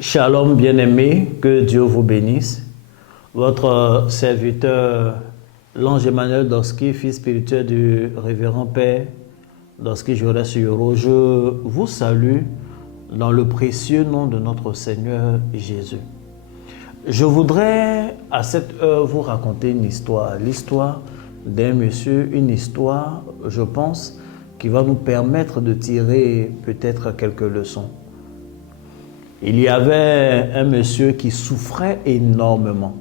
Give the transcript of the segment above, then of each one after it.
Shalom bien-aimé, que Dieu vous bénisse. Votre serviteur, l'ange Emmanuel Doski, fils spirituel du révérend Père Doski Jorès-Yoro, je vous salue dans le précieux nom de notre Seigneur Jésus. Je voudrais à cette heure vous raconter une histoire, l'histoire d'un monsieur, une histoire, je pense, qui va nous permettre de tirer peut-être quelques leçons. Il y avait un monsieur qui souffrait énormément.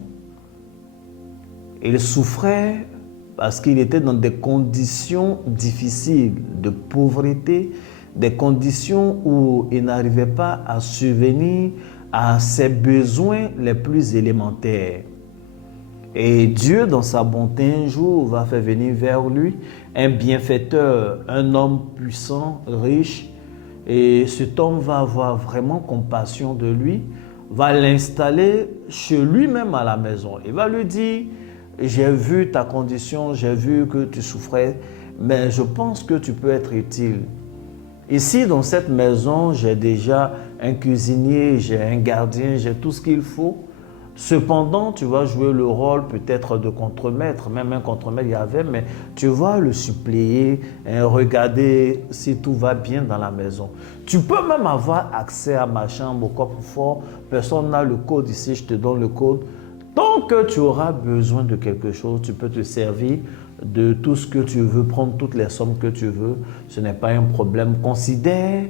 Il souffrait parce qu'il était dans des conditions difficiles de pauvreté, des conditions où il n'arrivait pas à subvenir à ses besoins les plus élémentaires. Et Dieu, dans sa bonté, un jour, va faire venir vers lui un bienfaiteur, un homme puissant, riche. Et cet homme va avoir vraiment compassion de lui, va l'installer chez lui-même à la maison. Il va lui dire, j'ai vu ta condition, j'ai vu que tu souffrais, mais je pense que tu peux être utile. Ici, dans cette maison, j'ai déjà un cuisinier, j'ai un gardien, j'ai tout ce qu'il faut. Cependant, tu vas jouer le rôle peut-être de contremaître, même un contremaître il y avait, mais tu vas le suppléer, regarder si tout va bien dans la maison. Tu peux même avoir accès à ma chambre au coffre-fort, personne n'a le code ici, je te donne le code. Tant que tu auras besoin de quelque chose, tu peux te servir de tout ce que tu veux, prendre toutes les sommes que tu veux, ce n'est pas un problème. Considère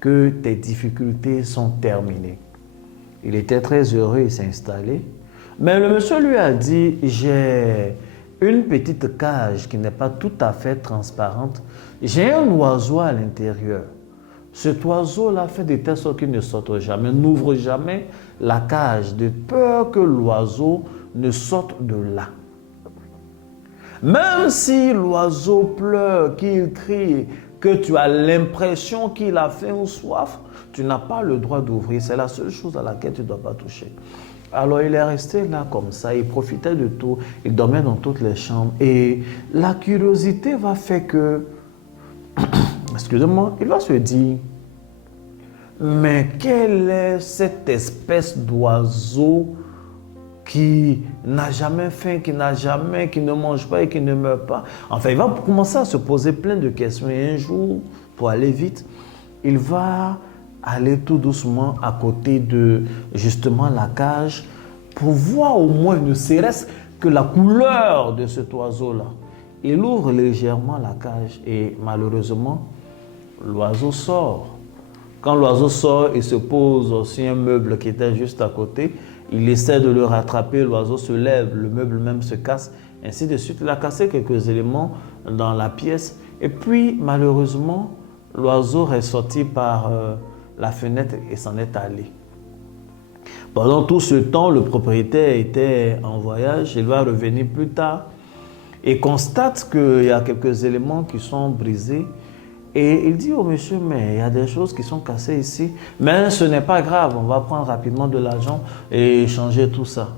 que tes difficultés sont terminées. Il était très heureux, il s'est installé. Mais le monsieur lui a dit, j'ai une petite cage qui n'est pas tout à fait transparente. J'ai un oiseau à l'intérieur. Cet oiseau-là fait de telle sorte qu'il ne sorte jamais. N'ouvre jamais la cage de peur que l'oiseau ne sorte de là. Même si l'oiseau pleure, qu'il crie, que tu as l'impression qu'il a faim ou soif, tu n'as pas le droit d'ouvrir. C'est la seule chose à laquelle tu ne dois pas toucher. Alors il est resté là comme ça, il profitait de tout, il dormait dans toutes les chambres. Et la curiosité va faire que, excusez-moi, il va se dire, mais quelle est cette espèce d'oiseau qui n'a jamais faim, qui ne mange pas et qui ne meurt pas. Enfin, il va commencer à se poser plein de questions. Et un jour, pour aller vite, il va aller tout doucement à côté de justement la cage pour voir au moins, ne serait-ce que la couleur de cet oiseau-là. Il ouvre légèrement la cage et malheureusement, l'oiseau sort. Quand l'oiseau sort, il se pose aussi un meuble qui était juste à côté. Il essaie de le rattraper, l'oiseau se lève, le meuble même se casse, ainsi de suite. Il a cassé quelques éléments dans la pièce. Et puis, malheureusement, l'oiseau est sorti par la fenêtre et s'en est allé. Pendant tout ce temps, le propriétaire était en voyage. Il va revenir plus tard et constate qu'il y a quelques éléments qui sont brisés. Et il dit au monsieur, mais il y a des choses qui sont cassées ici. Mais ce n'est pas grave, on va prendre rapidement de l'argent et changer tout ça.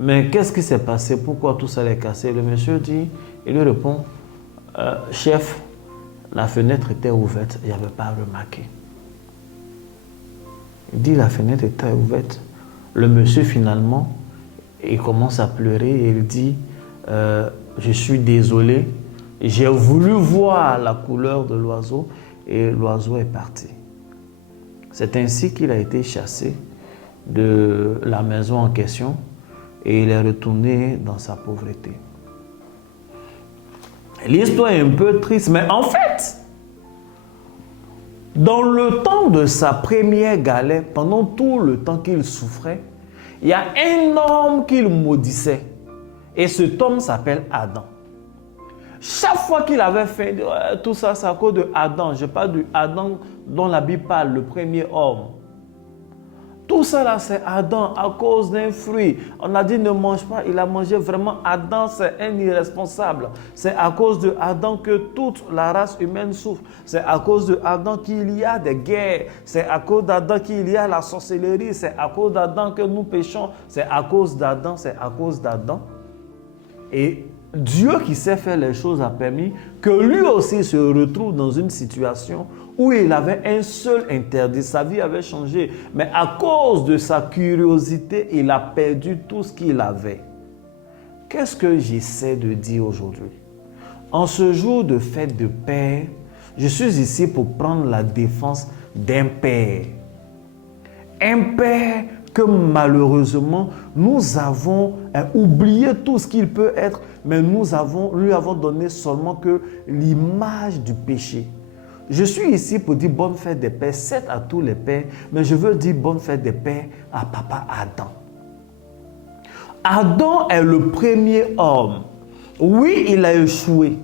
Mais qu'est-ce qui s'est passé? Pourquoi tout ça est cassé? Le monsieur dit, il lui répond, chef, la fenêtre était ouverte, il n'y avait pas remarqué. Il dit, la fenêtre était ouverte. Le monsieur finalement, il commence à pleurer et il dit, je suis désolé. J'ai voulu voir la couleur de l'oiseau et l'oiseau est parti. C'est ainsi qu'il a été chassé de la maison en question et il est retourné dans sa pauvreté. L'histoire est un peu triste, mais en fait, dans le temps de sa première galère, pendant tout le temps qu'il souffrait, il y a un homme qu'il maudissait et cet homme s'appelle Adam. Chaque fois qu'il avait fait tout ça, c'est à cause de Adam. Je parle de Adam dont la Bible parle, le premier homme. Tout ça là, c'est Adam à cause d'un fruit. On a dit ne mange pas, il a mangé vraiment. Adam, c'est un irresponsable. C'est à cause de Adam que toute la race humaine souffre. C'est à cause de Adam qu'il y a des guerres. C'est à cause d'Adam qu'il y a la sorcellerie. C'est à cause d'Adam que nous péchons. C'est à cause d'Adam, c'est à cause d'Adam. Et Dieu qui sait faire les choses a permis que lui aussi se retrouve dans une situation où il avait un seul interdit. Sa vie avait changé. Mais à cause de sa curiosité, il a perdu tout ce qu'il avait. Qu'est-ce que j'essaie de dire aujourd'hui? En ce jour de fête de Père, je suis ici pour prendre la défense d'un père. Un père que malheureusement, nous avons oublié tout ce qu'il peut être, mais lui avons donné seulement que l'image du péché. Je suis ici pour dire bonne fête des pères, certes à tous les pères, mais je veux dire bonne fête des pères à papa Adam. Adam est le premier homme. Oui, il a échoué.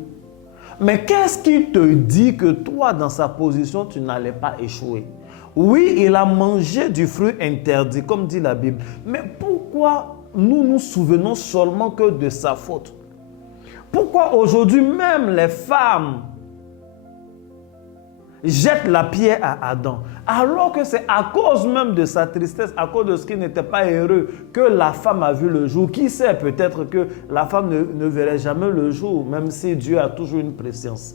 Mais qu'est-ce qui te dit que toi, dans sa position, tu n'allais pas échouer? Oui, il a mangé du fruit interdit, comme dit la Bible. Mais pourquoi nous nous souvenons seulement que de sa faute? Pourquoi aujourd'hui même les femmes jettent la pierre à Adam, alors que c'est à cause même de sa tristesse, à cause de ce qui n'était pas heureux, que la femme a vu le jour? Qui sait, peut-être que la femme ne verrait jamais le jour, même si Dieu a toujours une préscience.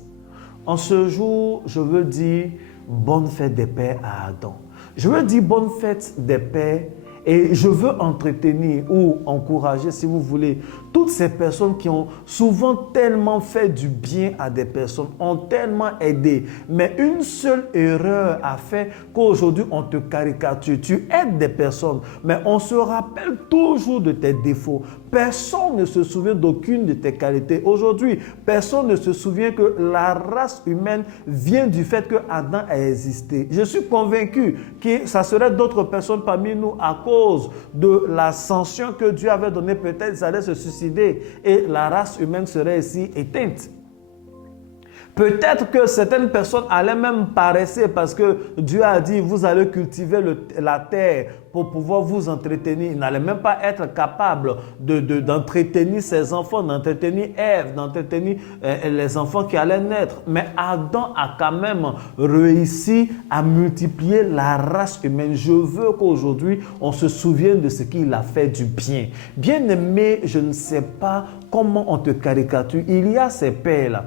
En ce jour, je veux dire bonne fête des pères à Adam. Je veux dire bonne fête des pères et je veux entretenir ou encourager, si vous voulez, toutes ces personnes qui ont souvent tellement fait du bien à des personnes, ont tellement aidé, mais une seule erreur a fait qu'aujourd'hui on te caricature. Tu aides des personnes, mais on se rappelle toujours de tes défauts. Personne ne se souvient d'aucune de tes qualités. Aujourd'hui, personne ne se souvient que la race humaine vient du fait que Adam a existé. Je suis convaincu que ça serait d'autres personnes parmi nous à cause de l'ascension que Dieu avait donnée. Peut-être ils allaient se suicider et la race humaine serait ici éteinte. Peut-être que certaines personnes allaient même paresser parce que Dieu a dit vous allez cultiver la terre pour pouvoir vous entretenir. Ils n'allaient même pas être capables d'entretenir ses enfants, d'entretenir Ève, d'entretenir les enfants qui allaient naître. Mais Adam a quand même réussi à multiplier la race humaine. Je veux qu'aujourd'hui on se souvienne de ce qu'il a fait du bien. Bien-aimé, je ne sais pas comment on te caricature. Il y a ces pères-là.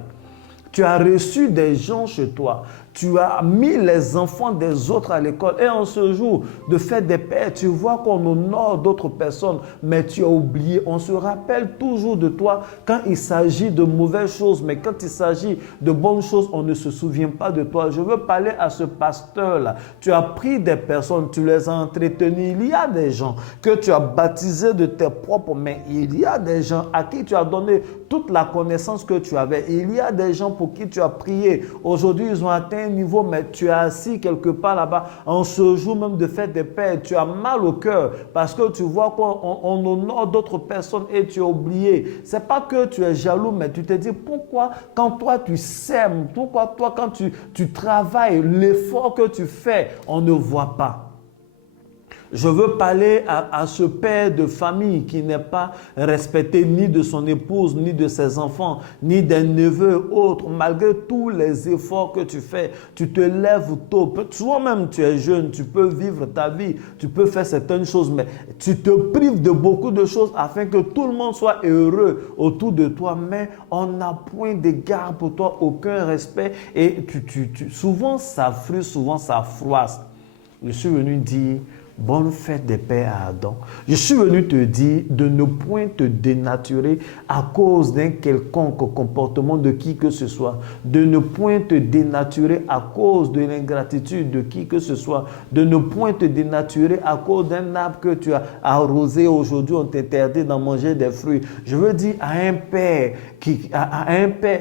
Tu as reçu des gens chez toi. Tu as mis les enfants des autres à l'école. Et en ce jour de fête des pères, tu vois qu'on honore d'autres personnes, mais tu as oublié. On se rappelle toujours de toi quand il s'agit de mauvaises choses, mais quand il s'agit de bonnes choses, on ne se souvient pas de toi. Je veux parler à ce pasteur-là. Tu as pris des personnes, tu les as entretenues. Il y a des gens que tu as baptisés de tes propres mains. Il y a des gens à qui tu as donné toute la connaissance que tu avais. Il y a des gens pour qui tu as prié. Aujourd'hui, ils ont atteint un niveau, mais tu es assis quelque part là-bas. En ce jour même de fête des pères, tu as mal au cœur parce que tu vois qu'on honore d'autres personnes et tu as oublié. Ce n'est pas que tu es jaloux, mais tu te dis pourquoi quand toi tu sèmes, pourquoi toi quand tu travailles, l'effort que tu fais, on ne voit pas. Je veux parler à ce père de famille qui n'est pas respecté ni de son épouse, ni de ses enfants, ni des neveux autres. Malgré tous les efforts que tu fais, tu te lèves tôt. Souvent même tu es jeune, tu peux vivre ta vie, tu peux faire certaines choses, mais tu te prives de beaucoup de choses afin que tout le monde soit heureux autour de toi. Mais on n'a point d'égard pour toi, aucun respect. Et souvent ça frustre, souvent ça froisse. Je suis venu dire bonne fête des pères à Adam. Je suis venu te dire de ne point te dénaturer à cause d'un quelconque comportement de qui que ce soit. De ne point te dénaturer à cause de l'ingratitude de qui que ce soit. De ne point te dénaturer à cause d'un arbre que tu as arrosé aujourd'hui, on t'interdit d'en manger des fruits. Je veux dire à un père,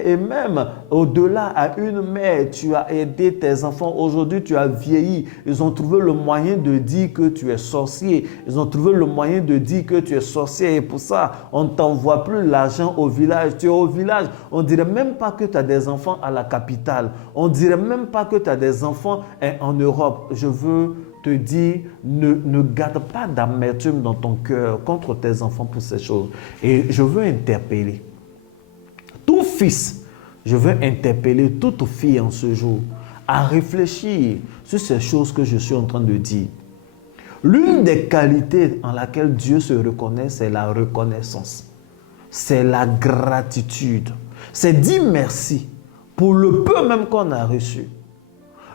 et même au-delà à une mère, tu as aidé tes enfants. Aujourd'hui, tu as vieilli. Ils ont trouvé le moyen de dire que tu es sorcier. Ils ont trouvé le moyen de dire que tu es sorcier. Et pour ça, on ne t'envoie plus l'argent au village. Tu es au village. On ne dirait même pas que tu as des enfants à la capitale. On ne dirait même pas que tu as des enfants en Europe. Je veux te dire, ne garde pas d'amertume dans ton cœur contre tes enfants pour ces choses. Et je veux interpeller tout fils, je veux interpeller toute fille en ce jour à réfléchir sur ces choses que je suis en train de dire. L'une des qualités en laquelle Dieu se reconnaît, c'est la reconnaissance. c'est la gratitude. C'est dire merci pour le peu même qu'on a reçu.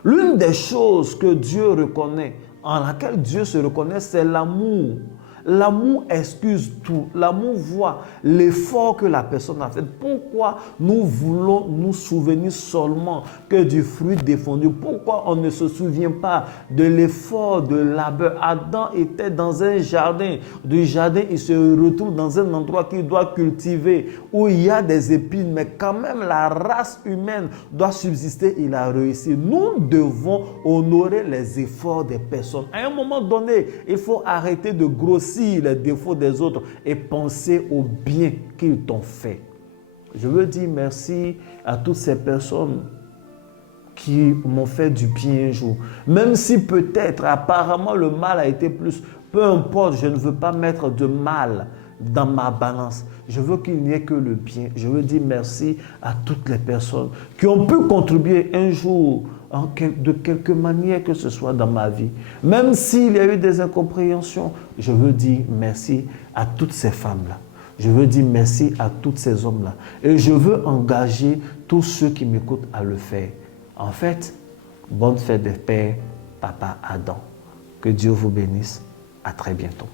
L'une des choses que Dieu reconnaît, en laquelle Dieu se reconnaît, c'est l'amour. L'amour excuse tout. L'amour voit l'effort que la personne a fait. Pourquoi nous voulons nous souvenir seulement que du fruit défendu? Pourquoi on ne se souvient pas de l'effort, de labeur? Adam était dans un jardin. Du jardin, il se retrouve dans un endroit qu'il doit cultiver, où il y a des épines, mais quand même la race humaine doit subsister. Il a réussi. Nous devons honorer les efforts des personnes. À un moment donné, il faut arrêter de grossir les défauts des autres et penser au bien qu'ils t'ont fait. Je veux dire merci à toutes ces personnes qui m'ont fait du bien un jour. Même si peut-être, apparemment, le mal a été plus. Peu importe, je ne veux pas mettre de mal dans ma balance. Je veux qu'il n'y ait que le bien. Je veux dire merci à toutes les personnes qui ont pu contribuer un jour de quelque manière que ce soit dans ma vie. Même s'il y a eu des incompréhensions, je veux dire merci à toutes ces femmes-là. Je veux dire merci à tous ces hommes-là. Et je veux engager tous ceux qui m'écoutent à le faire. En fait, bonne fête des pères, Papa Adam. Que Dieu vous bénisse. À très bientôt.